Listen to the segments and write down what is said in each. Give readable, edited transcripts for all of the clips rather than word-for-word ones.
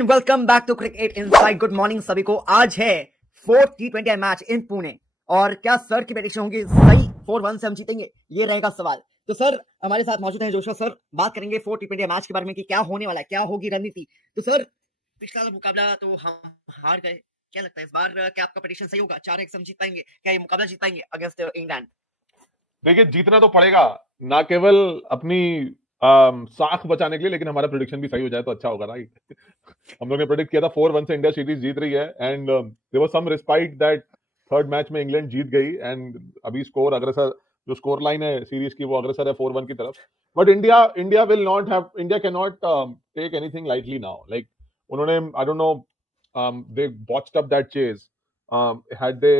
And welcome back to cricket inside. Good morning सभी को। आज है 4th T20 मैच इन पुणे और क्या सर की प्रेडिक्शन होगी सही 4-1 से हम जीतेंगे, ये रहेगा सवाल। तो सर हमारे साथ मौजूद है जोशा सर। बात करेंगे 4th T20 मैच के बारे में कि क्या होने वाला है, क्या होगी रणनीति। तो सर पिछला मुकाबला तो हम हार गए, क्या लगता है इस बार क्या आपका प्रेडिक्शन सही होगा? 4-1 से हम जीत पाएंगे, क्या ये मुकाबला जीत पाएंगे अगेंस्ट इंग्लैंड? देखिए, जीतना तो पड़ेगा, ना केवल अपनी साख बचाने के लिए, लेकिन हमारा प्रेडिक्शन भी सही हो जाए तो अच्छा होगा, राइट। हम लोग ने प्रेडिक्ट किया था 4-1 से इंडिया सीरीज जीत रही है and there was some respite that third match में इंग्लैंड जीत गई एंड अभी स्कोर अग्रसर, जो स्कोर लाइन है सीरीज की वो अग्रसर है 4-1 की तरफ। But India will not have, India can not take anything lightly now. Like उन्होंने, I don't know, they botched up that chase, had they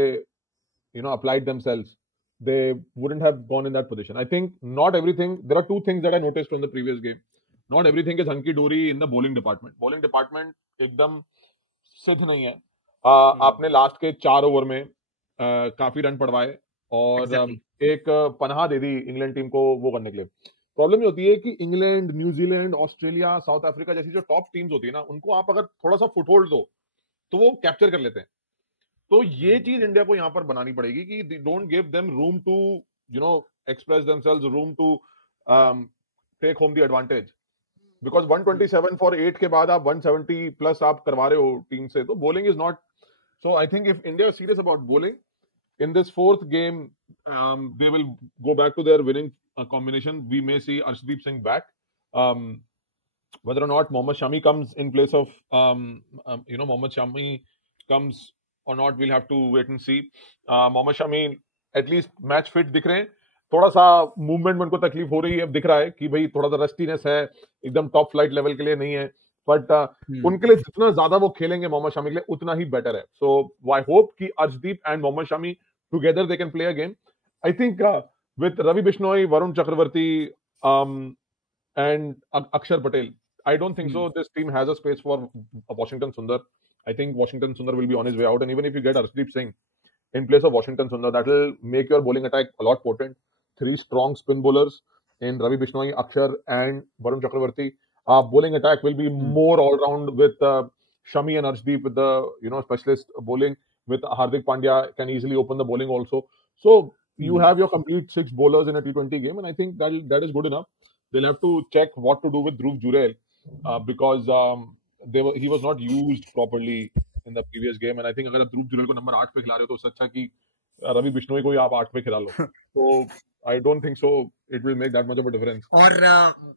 applied themselves, they wouldn't have gone in that position. I think not everything, there are two things that I noticed from the previous game. Not everything is hunky dory in the bowling department. Bowling department एकदम सिद्ध नहीं है। आपने लास्ट के 4 ओवर में काफी रन पड़वाए और एक पनाह दे दी इंग्लैंड टीम को वो करने के लिए। प्रॉब्लम ये होती है कि England, New Zealand, Australia, south Africa जैसी जो टॉप टीम्स होती है ना, उनको आप अगर थोड़ा सा फुटहोल्ड दो तो वो कैप्चर कर लेते हैं। तो ये चीज इंडिया को यहां पर बनानी पड़ेगी कि don't give them room to express themselves, room to take home the advantage, because 127 for 8 के बाद आप 170 प्लस आप करवा रहे हो टीम से, तो bowling is not. So I think if India is serious about bowling in this fourth game, they will go back to their winning combination. We may see Arshdeep Singh back. Whether or not Mohammad Shami comes in place of Mohammad Shami comes or not, we'll have to wait and see. Mohammad Shami at least match fit दिख रहे हैं, थोड़ा सा मूवमेंट में उनको तकलीफ हो रही है, अब दिख रहा है कि भाई थोड़ा सा रस्टीनेस है, एकदम टॉप फ्लाइट लेवल के लिए नहीं है, बट उनके लिए जितना ज्यादा वो खेलेंगे मोहम्मद शमी के लिए उतना ही बेटर है। सो आई होप कि Arshdeep and Mohammed Shami together they can play a game. I think with Ravi Bishnoi, Varun Chakravarti, and Akshar Patel, I don't think so this team has a space for Washington Sundar. I think Washington Sundar will be on his way out, and even if you get Arshdeep Singh in place of Washington Sundar, that will make your bowling attack a lot potent. 3 strong spin bowlers in Ravi Bishnoi, Akshar and Varun Chakravarti. Bowling attack will be more all round with Shami and Arshdeep with the specialist bowling. With Hardik Pandya can easily open the bowling also. So you have your complete 6 bowlers in a T20 game, and I think that is good enough. They'll have to check what to do with Dhruv Jurel because he was not used properly in the previous game, and I think अगर आप Dhruv Jurel को नंबर 8 पे खिला रहे हो तो उससे अच्छा कि रवि बिश्नोई को ही आप 8 पे खिला लो। तो I don't think so it will make that much of a difference. और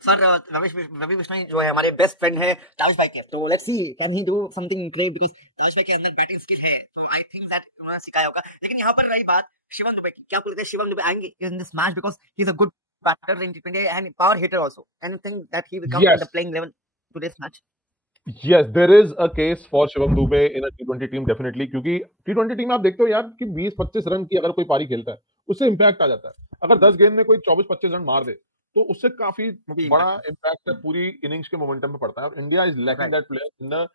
सर रवि बिश्नोई जो है हमारे बेस्ट फ्रेंड है ताविश भाई के, तो let's see can he do something great because Tavish भाई के अंदर बैटिंग स्किल है, तो आई थिंक दैट उन्होंने सिखाया होगा। लेकिन यहाँ पर रही बात शिवम दुबे की, क्या आपको लगता है शिवम दुबे आएंगे in this match because he is a good batter in T20 and power hitter also, and think that he will come in the playing eleven to this match? Yes, there is a case for Shivam Dube in a T20 team definitely, क्योंकि T20 team आप देखते हो यार कि 20-25 रन की अगर कोई पारी खेलता है उससे इम्पैक्ट आ जाता है। अगर 10 गेंद में कोई 24-25 रन मार दे तो उससे काफी बड़ा इम्पैक्ट है, पूरी इनिंग्स के मोमेंटम पे पड़ता है। और India is lacking that player in the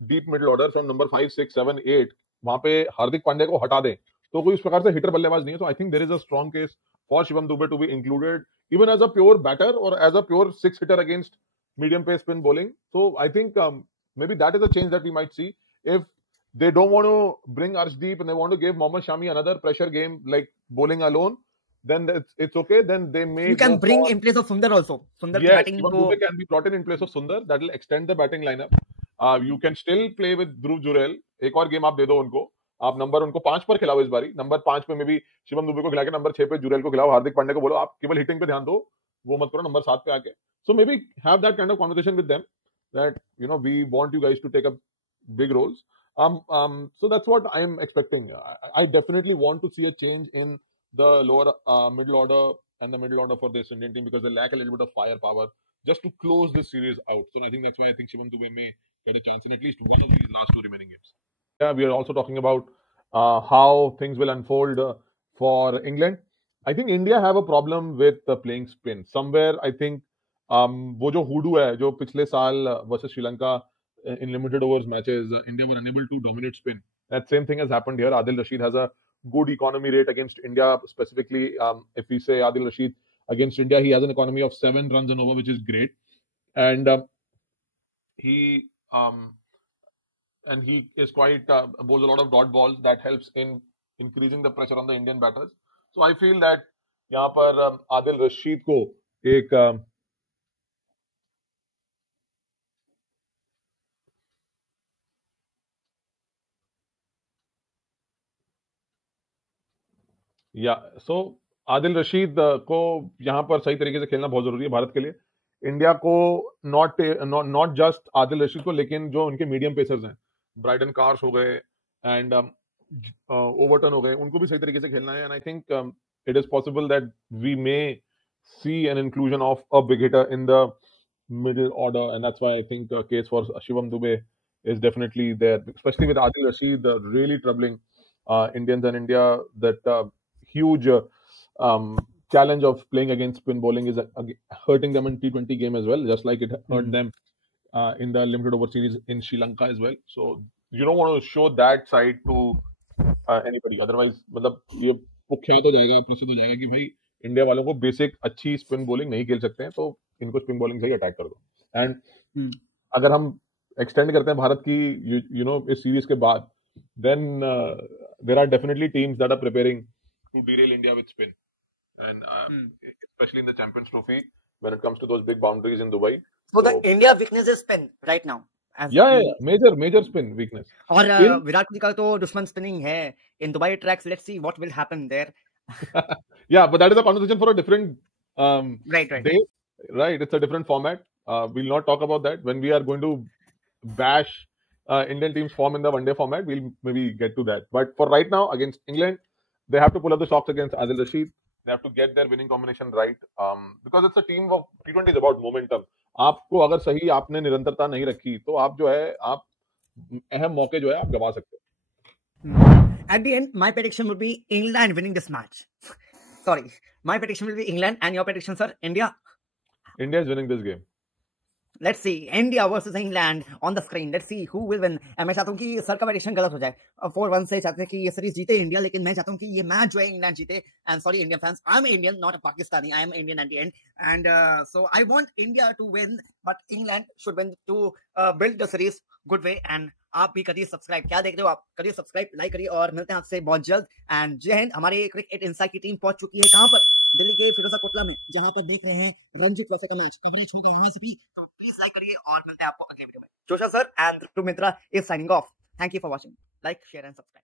deep middle order from number 5, 6, 7, 8। वहां पे हार्दिक पांड्या को हटा दें तो कोई इस प्रकार से हिटर बल्लेबाज नहीं है। So I think there is a strong case for Shivam Dube to be included even as a pure batter और as a pure 6 hitter against medium pace spin bowling. So I think maybe that is a change that we might see. If they don't want to bring Arshdeep and they want to give Mohammad Shami another pressure game like bowling alone, then it's okay. Then they may you can bring in place of Sundar also. Sundar yes, batting Dube can be brought in place of Sundar. That will extend the batting lineup. You can still play with Dhruv Jurel. एक और गेम आप दे दो उनको, आप नंबर उनको 5 पर खिलाओ इस बारी। नंबर 5 पे में भी शिवम दुबे को खिला के नंबर 6 पे जुरेल को खिलाओ, हार्दिक पांड्या को बोलो आप केवल हिटिंग पे ध्यान दो, वो मत करो नंबर 7 पे आके। So maybe have that kind of conversation with them that we want you guys to take up big roles. So that's what I'm expecting. I definitely want to see a change in the lower middle order and the middle order for this Indian team because they lack a little bit of firepower just to close this series out. So I think that's why I think Shivam Dube may get a chance in at least one of the last 2 remaining games. Yeah, we are also talking about how things will unfold for England. I think India have a problem with playing spin. Somewhere I think वो जो हुडू है जो पिछले साल वर्सेस Sri Lanka in limited overs matches, India were unable to dominate spin. That same thing has happened here. Adil Rashid has a good economy rate against India. Specifically, if we say Adil Rashid against India, he has an economy of 7 runs an over, which is great. And he and he is quite bowls a lot of dot balls that helps in increasing the pressure on the Indian batters. So I feel that यहाँ पर आदिल रशीद को एक या सो आदिल रशीद को यहाँ पर सही तरीके से खेलना बहुत जरूरी है भारत के लिए. इंडिया को नॉट नॉट जस्ट आदिल रशीद को, लेकिन जो उनके मीडियम पेसर्स हैं, ब्राइडन कार्स हो गए एंड ओवरटन हो गए, उनको भी सही तरीके से खेलना है. And I think it is possible that we may see an inclusion of a big hitter in the middle order, and that's why I think case for Shivam Dube is definitely there, especially with Adil Rashid really troubling Indians and India. That huge challenge of playing against spin bowling is hurting them in T20 game as well, just like it hurt them in the limited over series in Sri Lanka as well. So you don't want to show that side to anybody, otherwise मतलब ये कुख्यात हो जाएगा, प्रसिद्ध हो जाएगा कि भाई इंडिया वालों को बेसिक अच्छी स्पिन बॉलिंग नहीं खेल सकते हैं, तो इनको स्पिन बॉलिंग से ही अटैक कर दो. एंड अगर हम एक्सटेंड करते हैं भारत की यू नो इस सीरीज के बाद, then there are definitely teams that are preparing to derail India with spin, and specially in the Champions Trophy when it comes to those big boundaries in Dubai. So the India weakness is spin right now. Major spin weakness. और विराट कोहली का तो दुश्मन स्पिनिंग है in Dubai tracks. Let's see what will happen there. Yeah, but that is a conversation for a different right day. Right, it's a different format. We'll not talk about that. When we are going to bash Indian team's form in the one-day format, we'll maybe get to that. But for right now, against England, they have to pull up the socks against Adil Rashid. They have to get their winning combination right. Because it's a team of T20 is about momentum. आपको अगर सही आपने निरंतरता नहीं रखी, तो आप जो है आप अहम मौके जो है आप गवा सकते हो. At the end, my prediction would be England winning this match. Sorry, my prediction will be England, and your prediction, sir? India. India is winning this game. Let's see, India versus England on the screen. Let's see who will win. मैं चाहता हूँ कि सर का prediction गलत हो जाए. 4-1 से चाहते हैं कि ये सीरीज जीते इंडिया, लेकिन मैं चाहता हूँ कि ये मैच जो है इंग्लैंड जीते. And sorry, Indian fans, I'm Indian, not a Pakistani. I am Indian at the end, and so I want India to win, but England should win to build the series good way. And आप भी करिए सब्सक्राइब. क्या देख रहे हो आप? करिए subscribe, like करिए, और मिलते हैं आपसे बहुत जल्द. एंड जय हिंद. हमारे क्रिकेट इनसाइट की टीम पहुंच चुकी है कहां पर? दिल्ली के फिरोजा कोटला में, जहां पर देख रहे हैं रणजी ट्रॉफी का मैच. कवरेज होगा वहां से भी, तो प्लीज लाइक करिए, और मिलते हैं आपको अगले वीडियो में. जोशा sir and Ritu Mitra is signing off. Thank you for watching. Like, share and subscribe.